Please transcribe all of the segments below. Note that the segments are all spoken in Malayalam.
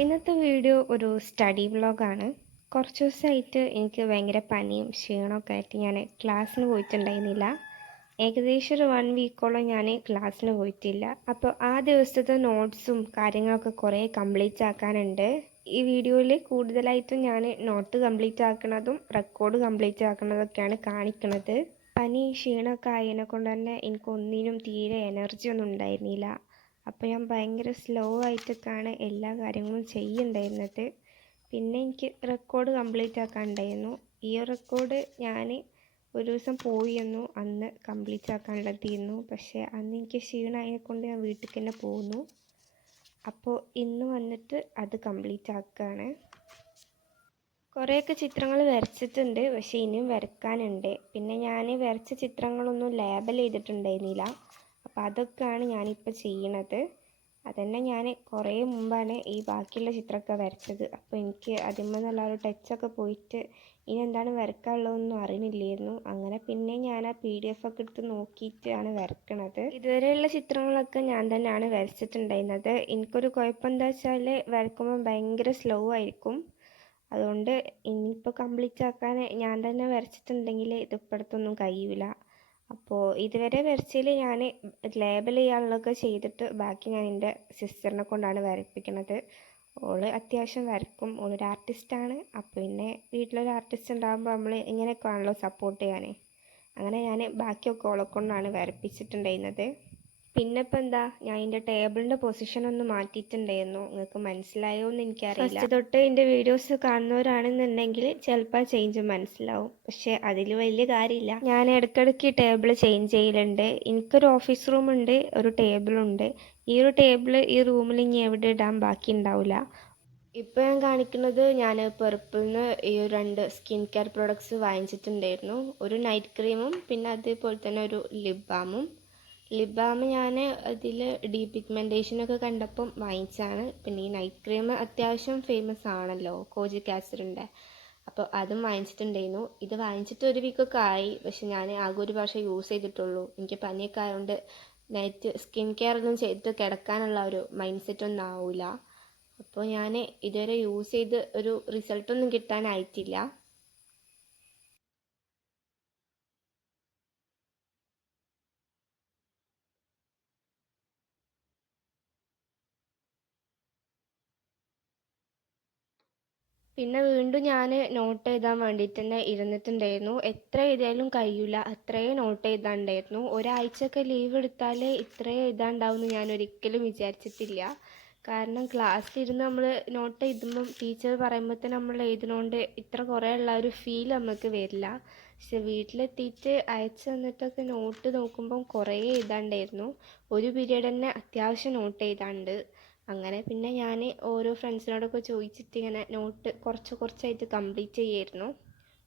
ഇന്നത്തെ വീഡിയോ ഒരു സ്റ്റഡി വ്ളോഗാണ്. കുറച്ച് ദിവസമായിട്ട് എനിക്ക് ഭയങ്കര പനിയും ക്ഷീണമൊക്കെ ആയിട്ട് ഞാൻ ക്ലാസ്സിന് പോയിട്ടുണ്ടായിരുന്നില്ല. ഏകദേശം ഒരു 1 വീക്കോളം ഞാൻ ക്ലാസ്സിന് പോയിട്ടില്ല. അപ്പോൾ ആ ദിവസത്തെ നോട്ട്സും കാര്യങ്ങളൊക്കെ കുറേ കംപ്ലീറ്റ് ആക്കാനുണ്ട്. ഈ വീഡിയോയിൽ കൂടുതലായിട്ടും ഞാൻ നോട്ട് കംപ്ലീറ്റ് ആക്കുന്നതും റെക്കോർഡ് കംപ്ലീറ്റ് ആക്കുന്നതൊക്കെയാണ് കാണിക്കുന്നത്. പനി ക്ഷീണമൊക്കെ ആയതിനെ കൊണ്ട് തന്നെ എനിക്കൊന്നിനും തീരെ എനർജി ഒന്നും ഉണ്ടായിരുന്നില്ല. അപ്പോൾ ഞാൻ ഭയങ്കര സ്ലോ ആയിട്ടൊക്കെയാണ് എല്ലാ കാര്യങ്ങളും ചെയ്യുന്നുണ്ടായിരുന്നത്. പിന്നെ എനിക്ക് റെക്കോർഡ് കംപ്ലീറ്റ് ആക്കാനുണ്ടായിരുന്നു. ഈ റെക്കോർഡ് ഞാൻ ഒരു ദിവസം പോയിരുന്നു അന്ന് കംപ്ലീറ്റ് ആക്കാനുള്ളതായിരുന്നു. പക്ഷേ അന്ന് എനിക്ക് ക്ഷീണമായതുകൊണ്ട് ഞാൻ വീട്ടിൽ തന്നെ പോന്നു. അപ്പോൾ ഇന്ന് വന്നിട്ട് അത് കംപ്ലീറ്റ് ആക്കുകയാണ്. കുറേയൊക്കെ ചിത്രങ്ങൾ വരച്ചിട്ടുണ്ട്, പക്ഷേ ഇനിയും വരയ്ക്കാനുണ്ട്. പിന്നെ ഞാൻ വരച്ച ചിത്രങ്ങളൊന്നും ലേബൽ ചെയ്തിട്ടുണ്ടായിരുന്നില്ല. അപ്പോൾ അതൊക്കെയാണ് ഞാനിപ്പോൾ ചെയ്യണത്. അതന്നെ ഞാൻ കുറേ മുമ്പാണ് ഈ ബാക്കിയുള്ള ചിത്രമൊക്കെ വരച്ചത്. അപ്പോൾ എനിക്ക് അതിന്മേലുള്ള ഒരു ടച്ചൊക്കെ പോയിട്ട് ഇനി എന്താണ് വരയ്ക്കാനുള്ളതൊന്നും അറിയുന്നില്ലായിരുന്നു. അങ്ങനെ പിന്നെ ഞാൻ ആ PDF ഒക്കെ എടുത്ത് നോക്കിയിട്ടാണ് വരയ്ക്കണത്. ഇതുവരെയുള്ള ചിത്രങ്ങളൊക്കെ ഞാൻ തന്നെയാണ് വരച്ചിട്ടുണ്ടായിരുന്നത്. എനിക്കൊരു കുഴപ്പം എന്താ വെച്ചാൽ വരയ്ക്കുമ്പോൾ ഭയങ്കര സ്ലോ ആയിരിക്കും. അതുകൊണ്ട് ഇനിയിപ്പോൾ കംപ്ലീറ്റ് ആക്കാൻ ഞാൻ തന്നെ വരച്ചിട്ടുണ്ടെങ്കിൽ ഇതിപ്പടുത്തൊന്നും കഴിയില്ല. അപ്പോൾ ഇതുവരെ വരച്ചതിൽ ഞാൻ ലേബൽ ചെയ്യാനുള്ളതൊക്കെ ചെയ്തിട്ട് ബാക്കി ഞാൻ എൻ്റെ സിസ്റ്ററിനെ കൊണ്ടാണ് വരപ്പിക്കുന്നത്. ഓൾ അത്യാവശ്യം വരക്കും. ഓളൊരു ആർട്ടിസ്റ്റാണ്. അപ്പോൾ പിന്നെ വീട്ടിലൊരു ആർട്ടിസ്റ്റ് ഉണ്ടാകുമ്പോൾ നമ്മൾ ഇങ്ങനെയൊക്കെ ആണല്ലോ സപ്പോർട്ട് ചെയ്യാൻ. അങ്ങനെ ഞാൻ ബാക്കിയൊക്കെ ഓളെ കൊണ്ടാണ് വരപ്പിച്ചിട്ടുണ്ടായിരുന്നത്. പിന്നെ ഇപ്പം എന്താ, ഞാൻ എൻ്റെ ടേബിളിൻ്റെ പൊസിഷനൊന്ന് മാറ്റിയിട്ടുണ്ടായിരുന്നു. നിങ്ങൾക്ക് മനസ്സിലായോ എന്ന് എനിക്കറിയില്ല. ഫസ്റ്റ് തൊട്ട് എൻ്റെ വീഡിയോസ് കാണുന്നവരാണെന്നുണ്ടെങ്കിൽ ചിലപ്പോൾ ചേഞ്ച് മനസ്സിലാവും. പക്ഷേ അതിൽ വലിയ കാര്യമില്ല. ഞാൻ ഇടയ്ക്കിടയ്ക്ക് ടേബിൾ ചേഞ്ച് ചെയ്യലുണ്ട്. എനിക്കൊരു ഓഫീസ് റൂമുണ്ട്, ഒരു ടേബിളുണ്ട്. ഈ ഒരു ടേബിൾ ഈ റൂമിൽ ഇനി എവിടെ ഇടാൻ ബാക്കി ഉണ്ടാവില്ല. ഇപ്പോൾ ഞാൻ കാണിക്കുന്നത് ഞാൻ പെർപ്പിളിൽ നിന്ന് ഈ 2 സ്കിൻ കെയർ പ്രോഡക്ട്സ് വാങ്ങിച്ചിട്ടുണ്ടായിരുന്നു. ഒരു നൈറ്റ് ക്രീമും പിന്നെ അതേപോലെ തന്നെ ഒരു ലിപ് ബാമും. ലിപ് ബാം ഞാൻ അതിൽ ഡീപിഗ്മെൻറ്റേഷനൊക്കെ കണ്ടപ്പം വാങ്ങിച്ചതാണ്. പിന്നെ ഈ നൈറ്റ് ക്രീം അത്യാവശ്യം ഫേമസ് ആണല്ലോ, കോജിക് ആസിഡിൻ്റെ. അപ്പോൾ അതും വാങ്ങിച്ചിട്ടുണ്ടായിരുന്നു. ഇത് വാങ്ങിച്ചിട്ട് 1 വീക്കൊക്കെ ആയി. പക്ഷെ ഞാൻ ആകെ ഒരു പ്രാവശ്യം യൂസ് ചെയ്തിട്ടുള്ളൂ. എനിക്ക് പനിയൊക്കെ ആയതുകൊണ്ട് നൈറ്റ് സ്കിൻ കെയർ ഒന്നും ചെയ്തിട്ട് കിടക്കാനുള്ള ഒരു മൈൻഡ് സെറ്റ് ഒന്നും ആവില്ല. അപ്പോൾ ഞാൻ ഇതുവരെ യൂസ് ചെയ്ത് ഒരു റിസൾട്ടൊന്നും കിട്ടാനായിട്ടില്ല. പിന്നെ വീണ്ടും ഞാൻ നോട്ട് എഴുതാൻ വേണ്ടിയിട്ട് തന്നെ ഇരുന്നിട്ടുണ്ടായിരുന്നു. എത്ര എഴുതിയാലും കഴിയില്ല, അത്രയും നോട്ട് എഴുതാനുണ്ടായിരുന്നു. ഒരാഴ്ചയൊക്കെ ലീവ് എടുത്താൽ ഇത്രയും എഴുതാനുണ്ടാവുമെന്ന് ഞാൻ ഒരിക്കലും വിചാരിച്ചിട്ടില്ല. കാരണം ക്ലാസ്സിലിരുന്ന് നമ്മൾ നോട്ട് എഴുതുമ്പം ടീച്ചർ പറയുമ്പോൾ തന്നെ നമ്മൾ എഴുതുന്നതുകൊണ്ട് ഇത്ര കുറേ ഉള്ള ഒരു ഫീൽ നമുക്ക് വരില്ല. പക്ഷെ വീട്ടിലെത്തിയിട്ട് അയച്ചു തന്നിട്ടൊക്കെ നോട്ട് നോക്കുമ്പം കുറേ എഴുതാനുണ്ടായിരുന്നു. ഒരു പീരീഡ് തന്നെ അത്യാവശ്യം നോട്ട് എഴുതാനുണ്ട്. അങ്ങനെ പിന്നെ ഞാൻ ഓരോ ഫ്രണ്ട്സിനോടൊക്കെ ചോദിച്ചിട്ട് ഇങ്ങനെ നോട്ട് കുറച്ചായിട്ട് കംപ്ലീറ്റ് ചെയ്യായിരുന്നു.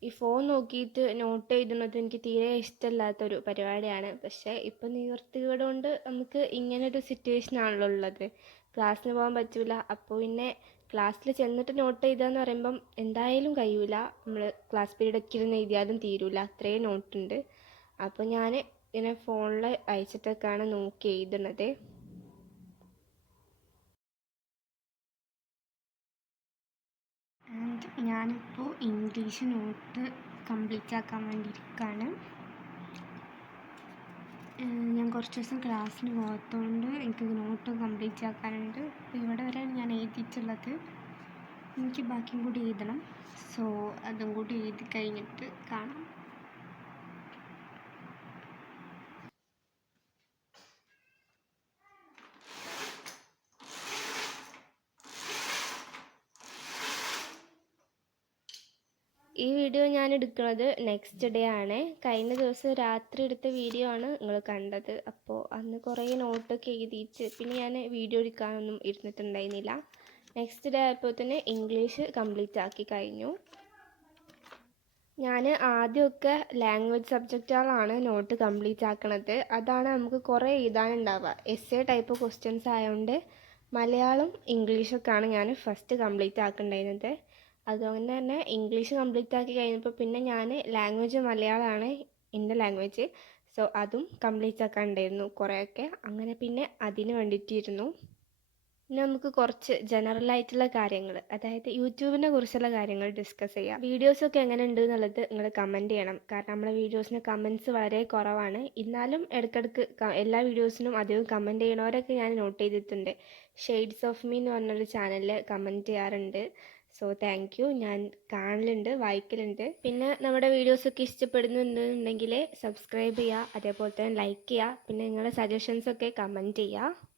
ഈ ഫോൺ നോക്കിയിട്ട് നോട്ട് എഴുതുന്നത് എനിക്ക് തീരെ ഇഷ്ടമില്ലാത്തൊരു പരിപാടിയാണ്. പക്ഷേ ഇപ്പം നിവൃത്തികേട് കൊണ്ട് നമുക്ക് ഇങ്ങനൊരു സിറ്റുവേഷൻ ആണല്ലോ ഉള്ളത്. ക്ലാസ്സിന് പോകാൻ പറ്റില്ല. അപ്പോൾ പിന്നെ ക്ലാസ്സിൽ ചെന്നിട്ട് നോട്ട് എഴുതുകയെന്ന് പറയുമ്പം എന്തായാലും കഴിയില്ല. നമ്മൾ ക്ലാസ് പീരീഡൊക്കെ ഇരുന്ന് എഴുതിയാലും തീരില്ല, അത്രയും നോട്ടുണ്ട്. അപ്പോൾ ഞാൻ ഇങ്ങനെ ഫോണിൽ അയച്ചിട്ടൊക്കെയാണ് നോക്കി എഴുതുന്നത്. ഞാനിപ്പോൾ ഇംഗ്ലീഷ് നോട്ട് കംപ്ലീറ്റ് ആക്കാൻ വേണ്ടിയിരിക്കുകയാണ്. ഞാൻ കുറച്ച് ദിവസം ക്ലാസ്സിന് പോകാത്തതുകൊണ്ട് എനിക്ക് നോട്ട് കംപ്ലീറ്റ് ആക്കാനുണ്ട്. അപ്പോൾ ഇവിടെ വരെയാണ് ഞാൻ എഴുതിയിട്ടുള്ളത്. എനിക്ക് ബാക്കിയും കൂടി എഴുതണം. സോ അതും കൂടി എഴുതി കഴിഞ്ഞിട്ട് കാണാം. ഈ വീഡിയോ ഞാൻ എടുക്കുന്നത് നെക്സ്റ്റ് ഡേ ആണ്. കഴിഞ്ഞ ദിവസം രാത്രി എടുത്ത വീഡിയോ ആണ് നിങ്ങൾ കണ്ടത്. അപ്പോൾ അന്ന് കുറേ നോട്ടൊക്കെ എഴുതിയിട്ട് പിന്നെ ഞാൻ വീഡിയോ എടുക്കാനൊന്നും ഇരുന്നിട്ടുണ്ടായിരുന്നില്ല. നെക്സ്റ്റ് ഡേ ആയപ്പോൾ തന്നെ ഇംഗ്ലീഷ് കംപ്ലീറ്റ് ആക്കി കഴിഞ്ഞു. ഞാൻ ആദ്യമൊക്കെ ലാംഗ്വേജ് സബ്ജക്റ്റുകളാണ് നോട്ട് കംപ്ലീറ്റ് ആക്കണത്. അതാണ് നമുക്ക് കുറേ എഴുതാനുണ്ടാവുക. എസ്സേ ടൈപ്പ് ക്വസ്റ്റ്യൻസ് ആയതുകൊണ്ട് മലയാളം ഇംഗ്ലീഷൊക്കെയാണ് ഞാൻ ഫസ്റ്റ് കംപ്ലീറ്റ് ആക്കുന്നുണ്ടായിരുന്നത്. അതുകൊണ്ട് തന്നെ ഇംഗ്ലീഷ് കംപ്ലീറ്റ് ആക്കി കഴിഞ്ഞപ്പോൾ പിന്നെ ഞാൻ ലാംഗ്വേജ് മലയാളമാണ് എൻ്റെ ലാംഗ്വേജ്. സോ അതും കംപ്ലീറ്റ് ആക്കാനുണ്ടായിരുന്നു കുറേയൊക്കെ. അങ്ങനെ പിന്നെ അതിന് വേണ്ടിയിട്ടിരുന്നു. ഇനി നമുക്ക് കുറച്ച് ജനറൽ ആയിട്ടുള്ള കാര്യങ്ങൾ, അതായത് യൂട്യൂബിനെ കുറിച്ചുള്ള കാര്യങ്ങൾ ഡിസ്കസ് ചെയ്യാം. വീഡിയോസൊക്കെ എങ്ങനെ ഉണ്ട് എന്നുള്ളത് നിങ്ങൾ കമൻറ്റ് ചെയ്യണം. കാരണം നമ്മളെ വീഡിയോസിന് കമൻറ്റ്സ് വളരെ കുറവാണ്. എന്നാലും ഇടയ്ക്കിടയ്ക്ക് എല്ലാ വീഡിയോസിനും അധികം കമൻറ്റ് ചെയ്യണവരൊക്കെ ഞാൻ നോട്ട് ചെയ്തിട്ടുണ്ട്. ഷെയ്ഡ്സ് ഓഫ് മീ എന്ന് പറഞ്ഞൊരു ചാനലിൽ കമൻറ്റ് ചെയ്യാറുണ്ട്. So thank you. ഞാൻ കാണലുണ്ട്, വായിക്കലുണ്ട്. പിന്നെ നമ്മുടെ വീഡിയോസൊക്കെ ഇഷ്ടപ്പെടുന്നുണ്ടെങ്കിൽ സബ്സ്ക്രൈബ് ചെയ്യുക, അതേപോലെ തന്നെ ലൈക്ക് ചെയ്യുക. പിന്നെ നിങ്ങളുടെ സജഷൻസൊക്കെ കമൻറ്റ് ചെയ്യുക.